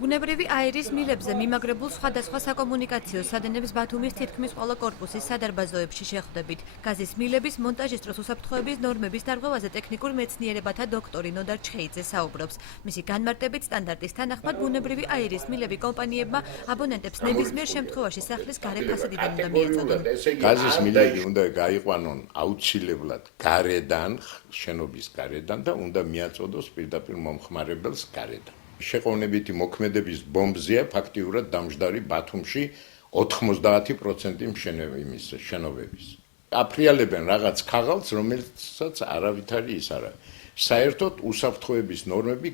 ბუნებრივი აირის მილებზე მიმაგრებულ სხვადასხვა საკომუნიკაციო სადენებს ბათუმის თითქმის ყველა კორპუსის სადარბაზოებში შეხვდებით. გაზის მილების მონტაჟის დროს უსაფრთხოების ნორმების დარღვევაზე ტექნიკურ მეცნიერებათა დოქტორი ნოდარ ჩხეიძე საუბრობს. მისი განმარტებით სტანდარტის თანახმად ბუნებრივი აირის მილები კომპანიებმა აბონენტებს ნებისმიერ შემთხვევაში სახლის გარე ფასადიდან უნდა მიეწოდონ. გაზის მილები უნდა გაიყვანონ აუცილებლად გარედან, შენობის გარედან და უნდა მიაწოდოს პირდაპირ მომხმარებელს გარედან. შეყოვნებითი მოქმედების ბომბზეა ფაქტიურად დამждარი ბათუმში 90% შენობების. აფრიალებენ რაღაც ქაღალდს, რომელსაც არავითარი ის არა. საერთოდ უსაფრთხოების ნორმები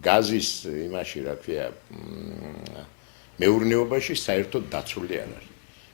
გაზის იმაში, რა ქვია, მეურნეობაში საერთოდ დაცული არ არის.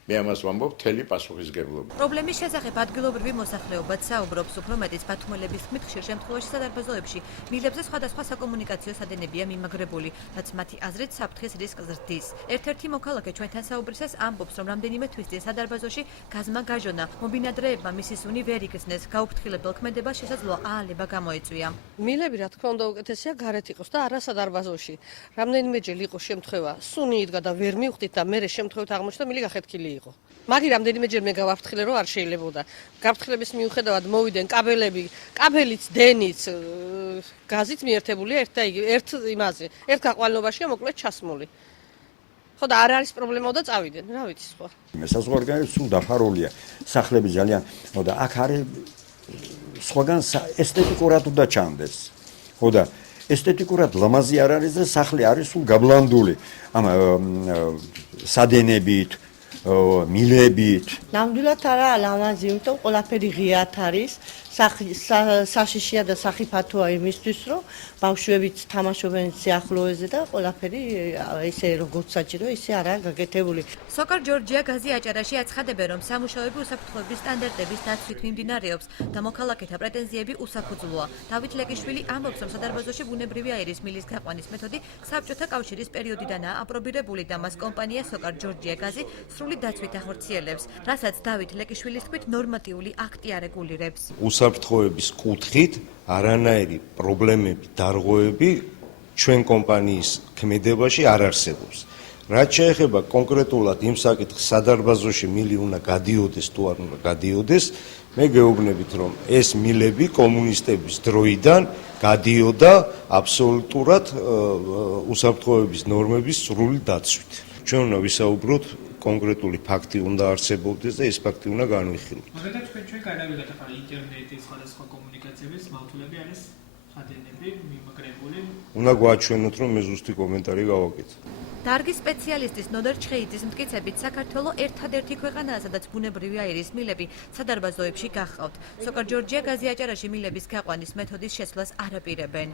მე ამას ვამბობ მთელი პასუხისმგებლობით. პრობლემის შესახებ ადგილობრივი მოსახლეობაც საუბრობს, უფრო მეტიც ბათუმელების თქმით, ხშირ შემთხვევაში სადარბაზოებში მილებზე სხვადასხვა საკომუნიკაციო სადენებია მიმაგრებული, რაც მათი აზრით საფრთხის რისკს ზრდის. ერთ-ერთი მოქალაქე ჩვენთან საუბრისას ამბობს, რომ რამდენიმე თვის წინ სადარბაზოში გაზმა გაჟონა, მობინადრეებმა მისი სუნი ვერ იგრძნეს, გაუფრთხილებელ ქმედებას შესაძლოა აალება გამოეწვია. მილები რა თქმა უნდა უკეთესია გარეთ იყოს და არა სადარბაზოში. რამდენიმეჯერ იყო შემთხვევა, სუნი იდგა და ვერ მივხვდით და მერე შემთხვევით აღმოჩნდა მილი გახეთქილი იყო. მაგ რამდენიმეჯერ მე გავაფრთხილე რომ არ შეიძლებოდა. გაფრთხილების მიუხედავად მოვიდნენ კაბელები, კაბელიც, დენიც, გაზით მიერთებულია ერთ იმაზე. ერთ გაყვალნობაშია მოკლედ ჩასმული. ხო და არ არის პრობლემა და წავიდნენ, რა ვიცი სხვა. საზღვარგარეთ სულ დაფარულია. სახლები ძალიან, ხო და აქ არის სხვაგან ესთეტიკურად უნდა ჩანდეს. ხო და ესთეტიკურად ლამაზი არ არის და სახლი არის სულ გაბლანდული. ამ სადენებით მილებით. ნამდვილად არაა ლამაზი, იმიტომ ყველაფერი ღიათ არის. საშიშია და სახიფათოა იმისთვის, რომ ბავშვებიც თამაშობენ სიახლოვეზე და ყველაფერი ისე როგორც საჭირო, ისე არაა გაკეთებული. სოკარ ჯორჯია გაზი აჭარაში აცხადებენ, რომ სამუშაოები უსაფრთხოების სტანდარტების დაცვით მიმდინარეობს და მოქალაქეთა პრეტენზიები უსაფუძვლოა. დავით ლეკიშვილი ამბობს, რომ სადარბაზოში ბუნებრივი აირის მილის გაყვანის მეთოდი საბჭოთა კავშირის პერიოდიდანაა აპრობირებული და მას კომპანია სოკარ ჯორჯია გაზი სრული დაცვით ახორციელებს, რასაც დავით ლეკიშვილის თქმით ნორმატიული აქტი არეგულირებს. უსაფრთხოების კუთხით არანაირი პრობლემები, დარღვევები ჩვენ კომპანიის ქმედებაში არ არსებობს. რაც შეეხება კონკრეტულად იმ საკითხს, სადარბაზოში მილი უნდა გადიოდეს თუ არ უნდა გადიოდეს, მე გეუბნებით, რომ ეს მილები კომუნისტების დროიდან გადიოდა აბსოლუტურად უსაფრთხოების ნორმების სრული დაცვით. ჩვენ უნდა ვისაუბროთ კონკრეტული ფაქტი უნდა არსებობდეს და ეს ფაქტი უნდა განვიხილოთ. მაგალითად ჩვენ განავიღეთ ახლა ინტერნეტის სხვადასხვა კომუნიკაციების მავთულები არის ხადენები მიმაგრებული. უნდა გვაჩვენოთ, რომ მე ზუსტი კომენტარი გავაკეთე. დარგის სპეციალისტის ნოდარ ჩხეიძის მტკიცებით, საქართველო ერთადერთი ქვეყანაა, სადაც ბუნებრივი აირის მილები სადარბაზოებში გახავთ. სოკარ ჯორჯია გაზი აჭარაში მილების გაყვანის მეთოდის შეცვლას არ აპირებენ.